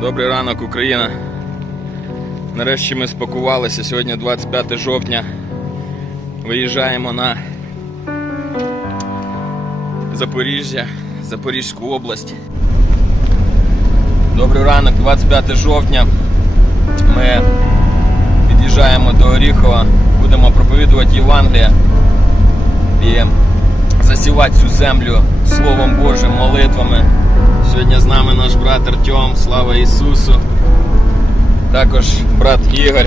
Добрий ранок, Україна. Нарешті ми спакувалися. Сьогодні 25 жовтня. Виїжджаємо на Запоріжжя, Запорізьку область. Добрий ранок, 25 жовтня. Ми під'їжджаємо до Оріхова, будемо проповідувати Євангелія засівати цю землю Словом Божим, молитвами. Сьогодні з нами наш брат Артем, слава Ісусу. Також брат Ігор.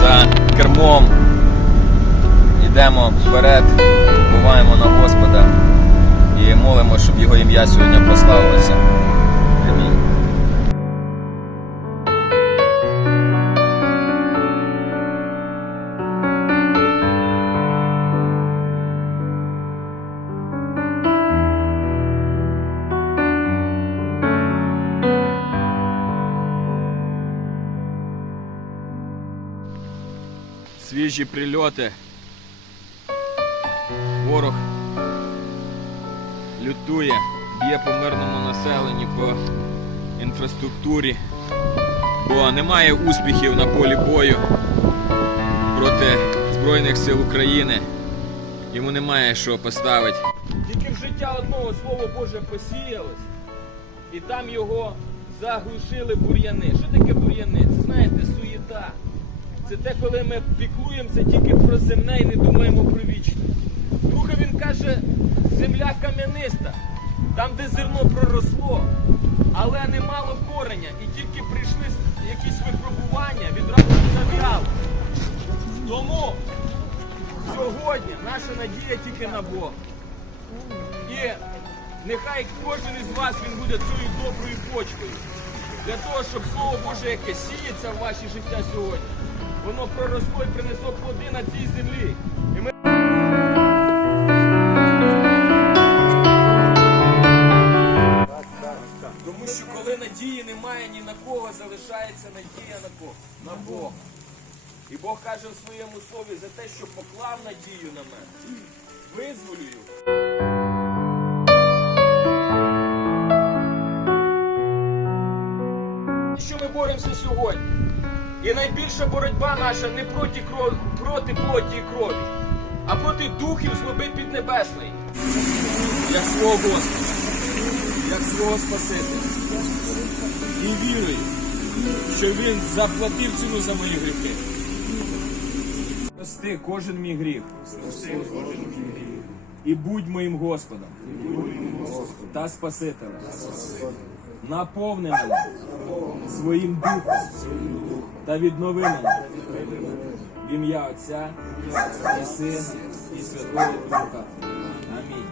За кермом йдемо вперед, буваємо на Господа і молимо, щоб його ім'я сьогодні прославилося. Свіжі прильоти. Ворог лютує, б'є по мирному населенні, по інфраструктурі, бо немає успіхів на полі бою проти Збройних сил України. Йому немає що поставити. Тільки в життя одного Слово Боже посіялось, і там його заглушили бур'яни. Що таке бур'яни? Це те, коли ми піклуємося тільки про земне і не думаємо про вічне. Друге він каже, земля кам'яниста, там, де зерно проросло, але не мало кореня. І тільки прийшли якісь випробування, відразу зав'яло. Тому сьогодні наша надія тільки на Бога. І нехай кожен із вас він буде цією доброю почкою. Для того, щоб Слово Боже, яке сіється в ваше життя сьогодні, воно проросло і принесло плоди на цій землі. Тому що коли надії немає ні на кого, залишається надія на кого? На Бога. І Бог каже в своєму слові за те, що поклав надію на мене. Визволюю. Боремося сьогодні? І найбільша боротьба наша не проти, кров... проти плоті і крові, а проти духів злоби піднебесної. Як свого Господа, як свого Спасителя. І вірую, що Він заплатив ціну за мої гріхи. Прости кожен мій гріх. І будь моїм Господом та Спасителем. Наповни мене своїм духом та віднови мене в ім'я Отця і Сина і Святого Духа. Амінь.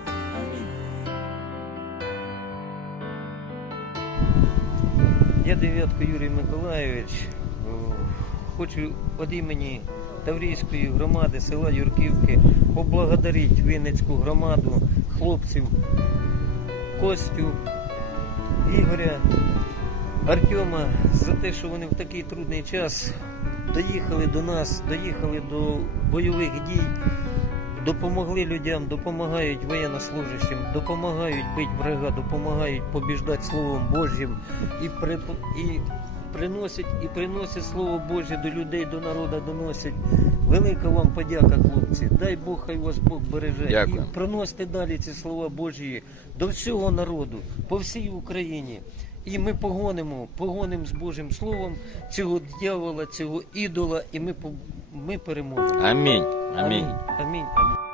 Я Дев'ятко Юрій Миколайович. Хочу від імені Таврійської громади села Юрківки поблагодарити Вінницьку громаду, хлопців Костю, Ігоря, Артема за те, що вони в такий трудний час доїхали до нас, доїхали до бойових дій, допомогли людям, допомагають воєннослужащим, допомагають бити врага, допомагають побіждати Словом Божим і, при, і приносять і приносять Слово Боже до людей, до народу доносять. Велика вам подяка, хлопці. Дай Бог, хай вас Бог береже. Дякую. І проносьте далі ці слова Божі до всього народу, по всій Україні. І ми погонимо, погонимо з Божим Словом цього дьявола, цього ідола, і ми, ми переможемо. Амінь. Амінь. Амінь. Амінь.